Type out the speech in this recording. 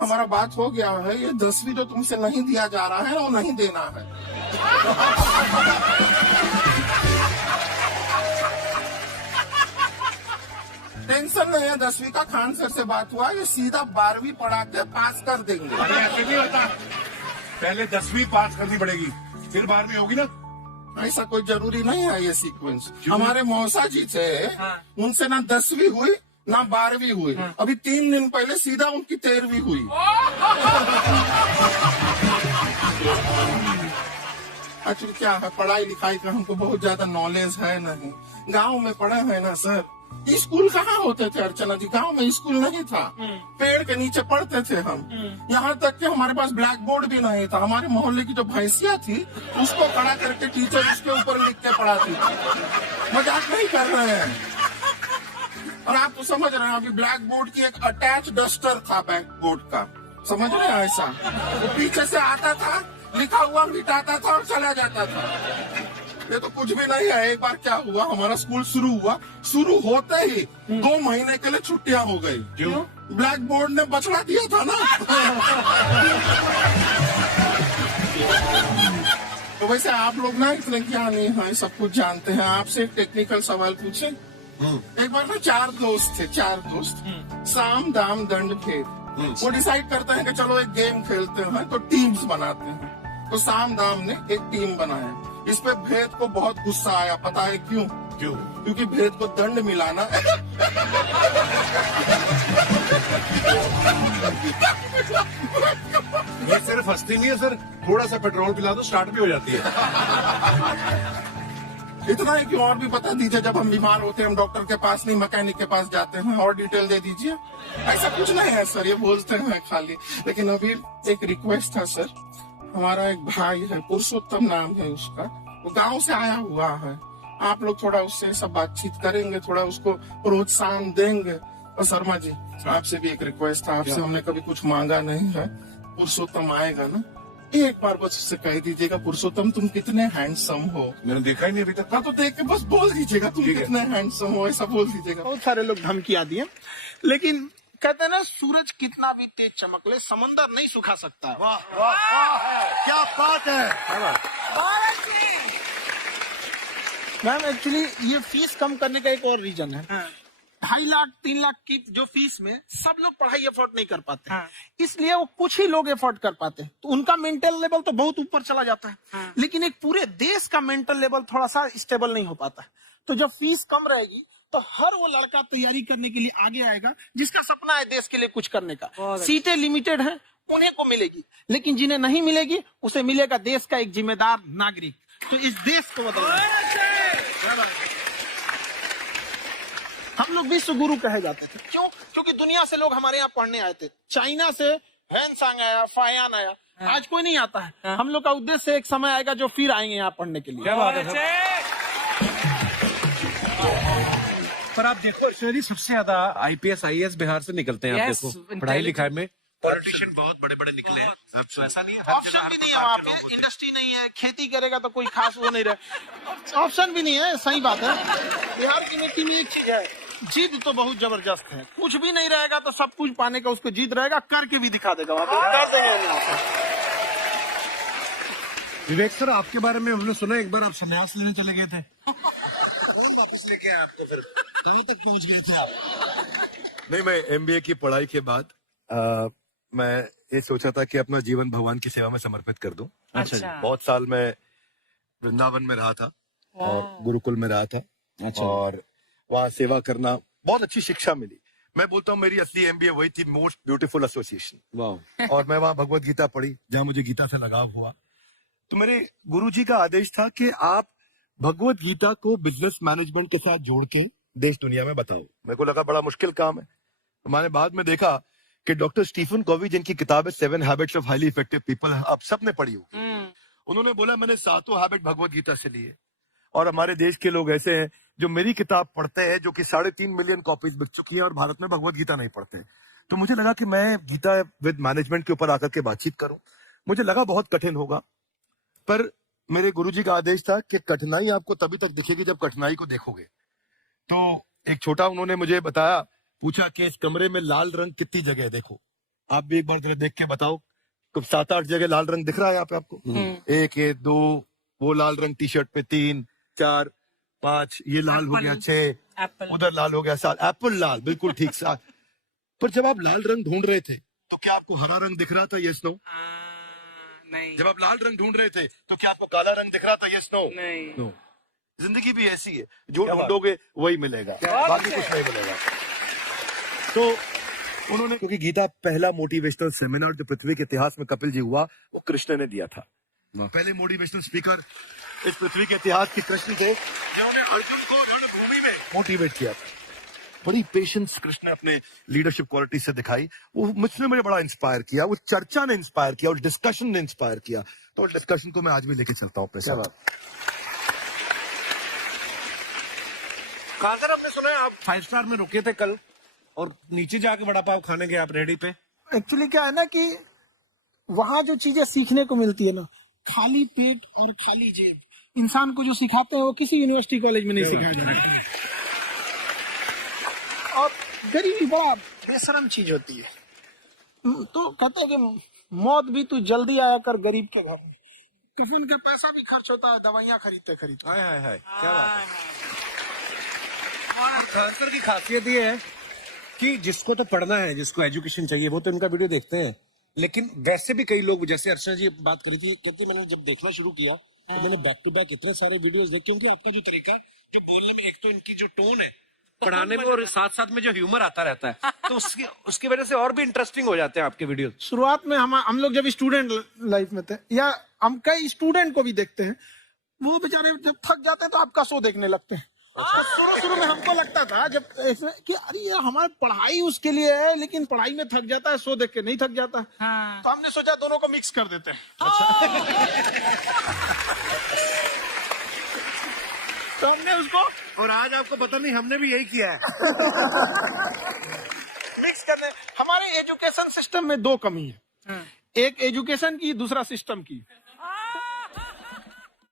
हमारा बात हो गया है, ये 10वीं जो तुमसे नहीं दिया जा रहा है वो नहीं देना है। टेंशन नहीं है, 10वीं का खान सर से बात हुआ, ये सीधा 12वीं पढ़ा के पास कर देंगे। अरे ऐसे नहीं होता, पहले 10वीं पास करनी पड़ेगी, फिर 12वीं होगी ना। ऐसा कोई जरूरी नहीं है ये सीक्वेंस। हमारे मौसा जी थे, उनसे ना 10वीं हुई ना 12वीं हुई, अभी 3 दिन पहले सीधा उनकी 13वीं हुई। एक्चुअली क्या है, पढ़ाई लिखाई का हमको बहुत ज्यादा नॉलेज है नहीं, गांव में पढ़े हैं ना सर। स्कूल कहाँ होते थे अर्चना जी, गांव में स्कूल नहीं था, पेड़ के नीचे पढ़ते थे हम। यहाँ तक कि हमारे पास ब्लैक बोर्ड भी नहीं था, हमारे मोहल्ले की जो भैंसिया थी उसको खड़ा करके टीचर उसके ऊपर लिख के पढ़ाती थी। मजाक नहीं कर रहे हैं। और आप तो समझ रहे हैं, अभी ब्लैक बोर्ड की एक अटैच डस्टर था ब्लैक बोर्ड का, समझ रहे हैं ऐसा, वो पीछे से आता था, लिखा हुआ मिटाता था और चला जाता था। ये तो कुछ भी नहीं है। एक बार क्या हुआ, हमारा स्कूल शुरू हुआ, शुरू होते ही 2 महीने के लिए छुट्टियां हो गई। क्यों? ब्लैक बोर्ड ने बछड़ा दिया था ना। तो वैसे आप लोग ना इतने ज्ञानी हैं, सब कुछ जानते हैं। आपसे एक टेक्निकल सवाल पूछे। एक बार ना 4 दोस्त थे, 4 दोस्त, साम दाम दंड भेद। वो डिसाइड करते हैं कि चलो एक गेम खेलते हैं, तो टीम्स बनाते हैं। तो साम दाम ने एक टीम बनाया। इस पे भेद को बहुत गुस्सा आया, पता है क्यों? क्यों? क्योंकि भेद को दंड मिलाना। ये सिर्फ हंसती नहीं है सर, थोड़ा सा पेट्रोल पिला दो स्टार्ट भी हो जाती है। इतना ही क्यों, और भी बता दीजिए। जब हम बीमार होते हैं हम डॉक्टर के पास नहीं मैकेनिक के पास जाते हैं, और डिटेल दे दीजिए। ऐसा कुछ नहीं है सर, ये बोलते हैं खाली। लेकिन अभी एक रिक्वेस्ट था सर, हमारा एक भाई है, पुरुषोत्तम नाम है उसका, वो गांव से आया हुआ है। आप लोग थोड़ा उससे सब बातचीत करेंगे, थोड़ा उसको प्रोत्साहन देंगे। और शर्मा जी, आपसे भी एक रिक्वेस्ट था, आपसे हमने कभी कुछ मांगा नहीं है। पुरुषोत्तम आएगा ना, एक बार बस उससे कह दीजिएगा, पुरुषोत्तम तुम कितने हैंडसम हो। मैंने देखा ही नहीं अभी तक। हाँ तो देख के बस बोल दीजिएगा तुम कितने हैंडसम हो, ऐसा बोल दीजिएगा। बहुत सारे लोग धमकियां दिए, लेकिन कहते हैं ना, सूरज कितना भी तेज चमक ले, समंदर नहीं सुखा सकता। वाह वाह वाह, क्या बात है। मैम एक्चुअली ये फीस कम करने का एक और रीजन है। 2.5 लाख 3 लाख की जो फीस में सब लोग पढ़ाई अफोर्ड नहीं कर पाते, इसलिए वो कुछ ही लोग अफोर्ड कर पाते हैं, तो उनका मेंटल लेवल तो बहुत ऊपर चला जाता है। लेकिन एक पूरे देश का मेंटल लेवल थोड़ा सा स्टेबल नहीं हो पाता। तो जब फीस कम रहेगी तो हर वो लड़का तैयारी करने के लिए आगे आएगा जिसका सपना है देश के लिए कुछ करने का। सीटें लिमिटेड हैं, उन्हें को मिलेगी, लेकिन जिन्हें नहीं मिलेगी उसे मिलेगा देश का एक जिम्मेदार नागरिक। तो इस देश को बदलना। हम लोग विश्व गुरु कहे जाते थे, क्यों? क्योंकि दुनिया से लोग हमारे यहाँ पढ़ने आए थे। चाइना से वैनसांग आया, फायान आया, आज कोई नहीं आता है। हम लोग का उद्देश्य एक समय आएगा जो फिर आएंगे यहाँ पढ़ने के लिए। क्या बात है। पर आप देखो शहरी सबसे ज्यादा IPS IAS बिहार से निकलते हैं। आप देखो पढ़ाई लिखाई में पॉलिटिशियन बहुत बड़े बड़े निकले हैं। अब तो ऐसा नहीं है, ऑप्शन भी नहीं है वहाँ पे, इंडस्ट्री नहीं है, खेती करेगा तो कोई खास वो नहीं रहे, ऑप्शन भी नहीं है। सही बात है। बिहार की मिट्टी में एक चीज है, जिद तो बहुत जबरदस्त है। कुछ भी नहीं रहेगा तो सब कुछ पाने का उसको जिद रहेगा, करके भी दिखा देगा वहाँ पे, कर देंगे। विवेक सर, आपके बारे में हमने सुना एक बार आप संन्यास लेने चले गए थे। वापस लेके आए आपको, फिर कहाँ तक पहुँच गए थे आप? नहीं, मैं MBA की पढ़ाई के बाद मैं ये सोचा था कि अपना जीवन भगवान की सेवा में समर्पित कर दूं। अच्छा। बहुत साल मैं वृंदावन में रहा था और गुरुकुल में रहा था। अच्छा। और वहाँ सेवा करना, बहुत अच्छी शिक्षा मिली। मैं बोलता हूँ मेरी असली MBA वही थी, मोस्ट ब्यूटीफुल एसोसिएशन। वाह। और मैं वहाँ भगवत गीता पढ़ी, जहाँ मुझे गीता से लगाव हुआ। तो मेरे गुरुजी का आदेश था कि आप भगवत गीता को बिजनेस मैनेजमेंट के साथ जोड़ के देश दुनिया में बताओ। मेरे को लगा बड़ा मुश्किल काम है। मैंने बाद में देखा कि डॉक्टर स्टीफन कॉवी, जिनकी किताब है 7 habits of highly effective people, आप सबने पढ़ी होगी। उन्होंने बोला मैंने 7 हैबिट भगवत गीता से लिए। और हमारे देश के लोग ऐसे हैं जो मेरी किताब पढ़ते हैं, जो कि 3.5 मिलियन कॉपीज बिक चुकी है, और भारत में भगवत गीता नहीं पढ़ते हैं। तो मुझे लगा कि मैं गीता विद मैनेजमेंट के ऊपर आकर के बातचीत करूं। मुझे लगा बहुत कठिन होगा, पर मेरे गुरुजी का आदेश था कि कठिनाई आपको तभी तक दिखेगी जब कठिनाई को देखोगे। तो एक छोटा उन्होंने मुझे बताया, पूछा कि इस कमरे में लाल रंग कितनी जगह है, देखो। आप भी एक बार जरा देख के बताओ, कुछ 7-8 जगह लाल रंग दिख रहा है यहाँ पे आपको? 1 ये 2, वो लाल रंग टी शर्ट पे 3 4 5, ये लाल हो गया 6, उधर लाल हो गया 7, एप्पल लाल, बिल्कुल ठीक 7। पर जब आप लाल रंग ढूंढ रहे थे तो क्या आपको हरा रंग दिख रहा था? Yes no? नहीं जब आप लाल रंग ढूंढ रहे थे तो क्या आपको काला रंग दिख रहा था? Yes no? नहीं नो। जिंदगी भी ऐसी है, जो ढूंढोगे वही मिलेगा, बाकी कुछ नहीं मिलेगा। तो उन्होंने, क्योंकि गीता पहला मोटिवेशनल सेमिनार जो पृथ्वी के इतिहास में कपिल जी हुआ, वो कृष्ण ने दिया था। पहले मोटिवेशनल स्पीकर इस पृथ्वी के इतिहास के कृष्ण थे, जिन्होंने अर्जुन को रणभूमि में मोटिवेट किया था। बड़ी पेशेंस कृष्ण ने अपने लीडरशिप क्वालिटी से दिखाई। वो मुझसे मुझे बड़ा इंस्पायर किया, वो चर्चा ने इंस्पायर किया, और डिस्कशन ने इंस्पायर किया। तो डिस्कशन को मैं आज भी लेके चलता हूँ पैसा। कादर, आपने सुना है आप 5 स्टार में रुके थे कल और नीचे जाके वड़ा पाव खाने गए आप रेडी पे? एक्चुअली क्या है ना कि वहां जो चीजें सीखने को मिलती है ना, खाली पेट और खाली जेब इंसान को जो सिखाते हैं वो किसी यूनिवर्सिटी कॉलेज में नहीं सिखाया जाता। और गरीबी बड़ा बेशरम चीज होती है। तो कहते हैं कि मौत भी तू जल्दी आया कर गरीब के घर में। कफन का पैसा भी खर्च होता है दवाइयां खरीदते खरीदते। हाय हाय हाय, क्या बात है। खानसर की खासियत ये है कि जिसको तो पढ़ना है, जिसको एजुकेशन चाहिए, वो तो इनका वीडियो देखते हैं। लेकिन वैसे भी कई लोग, जैसे अर्चना जी बात करी थी, कहती मैंने जब देखना शुरू किया तो मैंने बैक टू बैक इतने सारे वीडियोस देखे, क्योंकि आपका जो तरीका जो बोलने में, एक तो इनकी जो टोन है पढ़ाने में, और साथ साथ में जो ह्यूमर आता रहता है, तो उसकी वजह से और भी इंटरेस्टिंग हो जाते हैं आपके वीडियो। शुरुआत में हम लोग जब स्टूडेंट लाइफ में थे, या हम कई स्टूडेंट को भी देखते हैं, वो बेचारे जब थक जाते हैं तो आपका शो देखने लगते हैं। शुरू में हमको लगता था जब कि अरे ये हमारी पढ़ाई उसके लिए है, लेकिन पढ़ाई में थक जाता है, शो देख के नहीं थक जाता। हाँ। तो हमने सोचा दोनों को मिक्स कर देते हैं। तो हमने उसको, और आज आपको पता नहीं, हमने भी यही किया है। मिक्स करते। हमारे एजुकेशन सिस्टम में 2 कमी है, एक एजुकेशन की, दूसरा सिस्टम की।